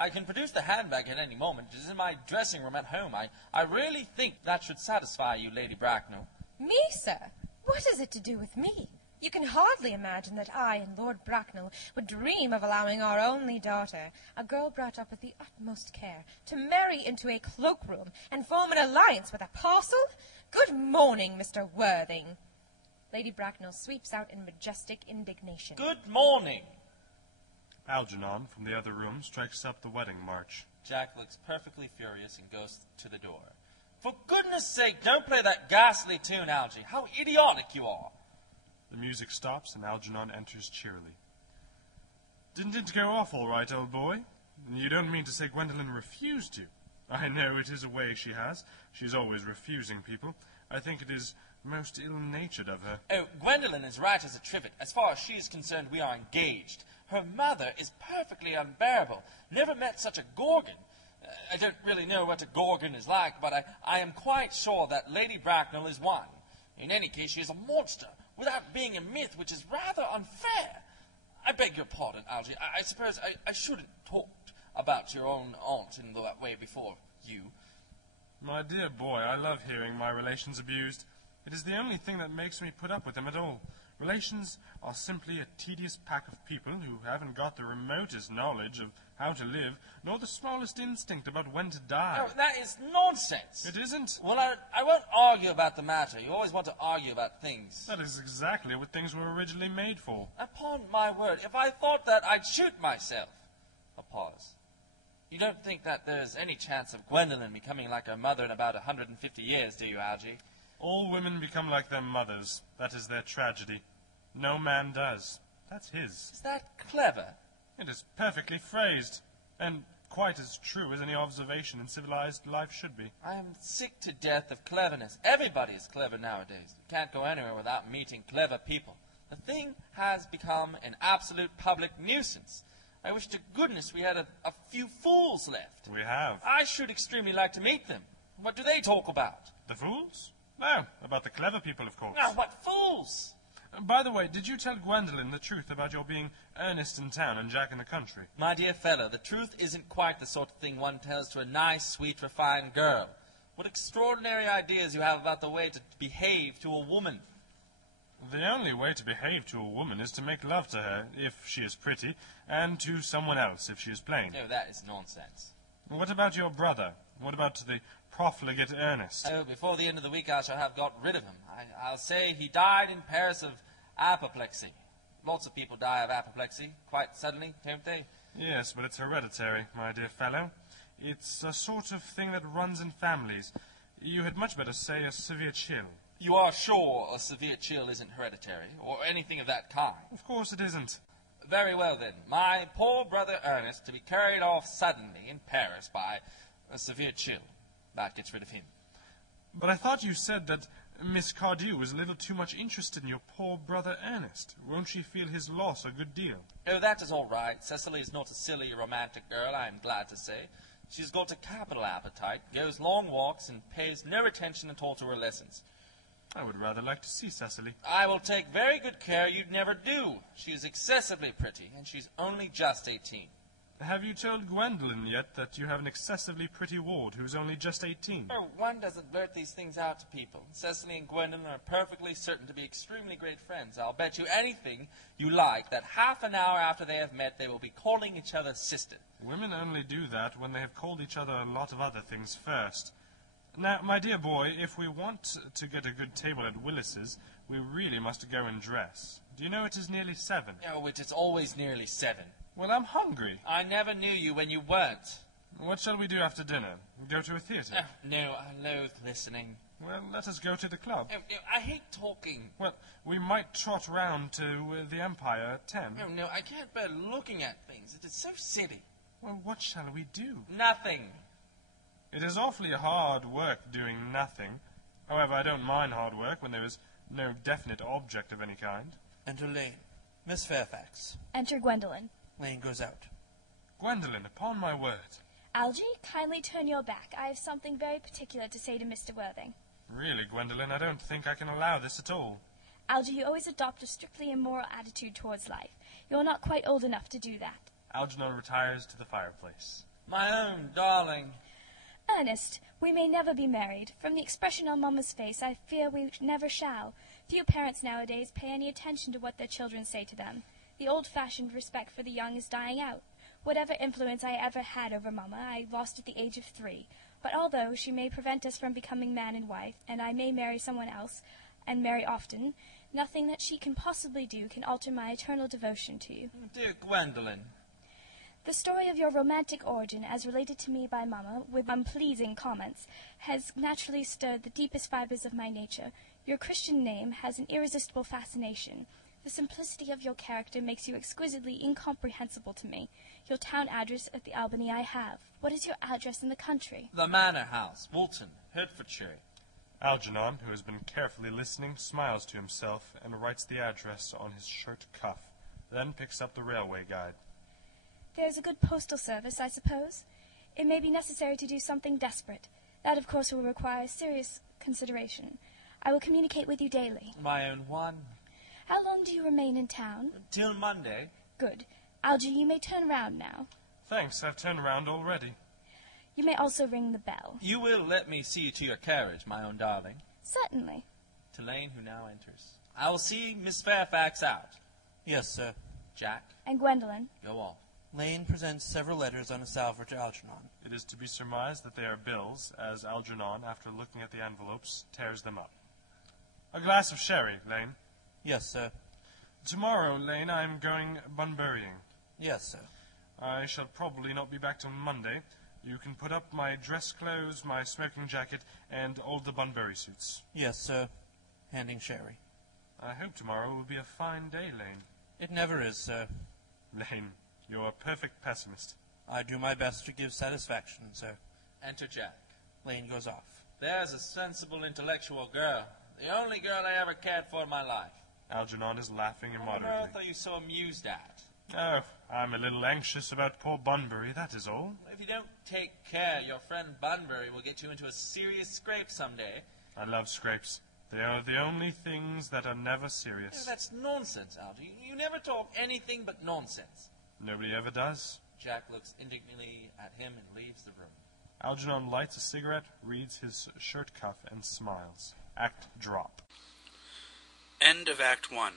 I can produce the handbag at any moment. It is in my dressing room at home. I really think that should satisfy you, Lady Bracknell. Me, sir? What is it to do with me? You can hardly imagine that I and Lord Bracknell would dream of allowing our only daughter, a girl brought up with the utmost care, to marry into a cloakroom and form an alliance with a parcel? Good morning, Mr. Worthing. Lady Bracknell sweeps out in majestic indignation. Good morning. Algernon, from the other room, strikes up the wedding march. Jack looks perfectly furious and goes to the door. For goodness sake, don't play that ghastly tune, Algy. How idiotic you are. The music stops, and Algernon enters cheerily. Didn't it go off all right, old boy? You don't mean to say Gwendolen refused you? I know it is a way she has. She's always refusing people. I think it is most ill-natured of her. Oh, Gwendolen is right as a trivet. As far as she is concerned, we are engaged. Her mother is perfectly unbearable. Never met such a gorgon. I don't really know what a gorgon is like, but I am quite sure that Lady Bracknell is one. In any case, she is a monster, without being a myth, which is rather unfair. I beg your pardon, Algy. I suppose I shouldn't talk about your own aunt in that way before you. My dear boy, I love hearing my relations abused. It is the only thing that makes me put up with them at all. Relations are simply a tedious pack of people who haven't got the remotest knowledge of how to live, nor the smallest instinct about when to die. No, that is nonsense. It isn't. Well, I won't argue about the matter. You always want to argue about things. That is exactly what things were originally made for. Upon my word, if I thought that, I'd shoot myself. A pause. You don't think that there's any chance of Gwendolen becoming like her mother in about 150 years, do you, Algy? All women become like their mothers. That is their tragedy. No man does. That's his. Is that clever? It is perfectly phrased, and quite as true as any observation in civilized life should be. I am sick to death of cleverness. Everybody is clever nowadays. You can't go anywhere without meeting clever people. The thing has become an absolute public nuisance. I wish to goodness we had a few fools left. We have. I should extremely like to meet them. What do they talk about? The fools? No, about the clever people, of course. Now, what fools? By the way, did you tell Gwendolen the truth about your being Earnest in town and Jack in the country? My dear fellow, the truth isn't quite the sort of thing one tells to a nice, sweet, refined girl. What extraordinary ideas you have about the way to behave to a woman. The only way to behave to a woman is to make love to her, if she is pretty, and to someone else, if she is plain. No, that is nonsense. What about your brother? What about the profligate Earnest? Oh, before the end of the week I shall have got rid of him. I'll say he died in Paris of apoplexy. Lots of people die of apoplexy, quite suddenly, don't they? Yes, but it's hereditary, my dear fellow. It's a sort of thing that runs in families. You had much better say a severe chill. You are sure a severe chill isn't hereditary, or anything of that kind? Of course it isn't. Very well, then. My poor brother Ernest to be carried off suddenly in Paris by a severe chill. That gets rid of him. But I thought you said that Miss Cardew was a little too much interested in your poor brother Ernest. Won't she feel his loss a good deal? Oh, that is all right. Cecily is not a silly, romantic girl, I am glad to say. She's got a capital appetite, goes long walks, and pays no attention at all to her lessons. I would rather like to see Cecily. I will take very good care you'd never do. She is excessively pretty, and she's only just 18. Have you told Gwendolen yet that you have an excessively pretty ward who's only just 18? Oh, one doesn't blurt these things out to people. Cecily and Gwendolen are perfectly certain to be extremely great friends. I'll bet you anything you like that half an hour after they have met, they will be calling each other sister. Women only do that when they have called each other a lot of other things first. Now, my dear boy, if we want to get a good table at Willis's, we really must go and dress. Do you know it is nearly 7? Oh, it is always nearly 7. Well, I'm hungry. I never knew you when you weren't. What shall we do after dinner? Go to a theatre? No, I loathe listening. Well, let us go to the club. I hate talking. Well, we might trot round to the Empire at 10. No, I can't bear looking at things. It is so silly. Well, what shall we do? Nothing. It is awfully hard work doing nothing. However, I don't mind hard work when there is no definite object of any kind. Enter Lane. Miss Fairfax. Enter Gwendolen. Lane goes out. Gwendolen, upon my word. Algy, kindly turn your back. I have something very particular to say to Mr. Worthing. Really, Gwendolen, I don't think I can allow this at all. Algy, you always adopt a strictly immoral attitude towards life. You're not quite old enough to do that. Algernon retires to the fireplace. My own darling. Ernest, we may never be married. From the expression on Mamma's face, I fear we never shall. Few parents nowadays pay any attention to what their children say to them. The old-fashioned respect for the young is dying out. Whatever influence I ever had over Mamma, I lost at the age of 3. But although she may prevent us from becoming man and wife, and I may marry someone else, and marry often, nothing that she can possibly do can alter my eternal devotion to you. Dear Gwendolen. The story of your romantic origin, as related to me by Mamma, with unpleasing comments, has naturally stirred the deepest fibers of my nature. Your Christian name has an irresistible fascination. The simplicity of your character makes you exquisitely incomprehensible to me. Your town address at the Albany I have. What is your address in the country? The Manor House, Woolton, Hertfordshire. Algernon, who has been carefully listening, smiles to himself and writes the address on his shirt cuff, then picks up the railway guide. There is a good postal service, I suppose. It may be necessary to do something desperate. That, of course, will require serious consideration. I will communicate with you daily. My own one. How long do you remain in town? Till Monday. Good. Algy, you may turn round now. Thanks, I've turned around already. You may also ring the bell. You will let me see you to your carriage, my own darling. Certainly. To Lane, who now enters. I will see Miss Fairfax out. Yes, sir. Jack. And Gwendolen. Go off. Lane presents several letters on a salver to Algernon. It is to be surmised that they are bills, as Algernon, after looking at the envelopes, tears them up. A glass of sherry, Lane. Yes, sir. Tomorrow, Lane, I am going Bunburying. Yes, sir. I shall probably not be back till Monday. You can put up my dress clothes, my smoking jacket, and all the Bunbury suits. Yes, sir. Handing sherry. I hope tomorrow will be a fine day, Lane. It never is, sir. Lane, you're a perfect pessimist. I do my best to give satisfaction, sir. Enter Jack. Lane goes off. There's a sensible, intellectual girl. The only girl I ever cared for in my life. Algernon is laughing What on immoderately. earth are you so amused at? Oh, I'm a little anxious about poor Bunbury, that is all. If you don't take care, your friend Bunbury will get you into a serious scrape someday. I love scrapes. They are the only things that are never Oh, serious. that's nonsense, Algy. You never talk anything but nonsense. Nobody ever does. Jack looks indignantly at him and leaves the room. Algernon lights a cigarette, reads his shirt cuff, and smiles. Act drop. End of Act 1.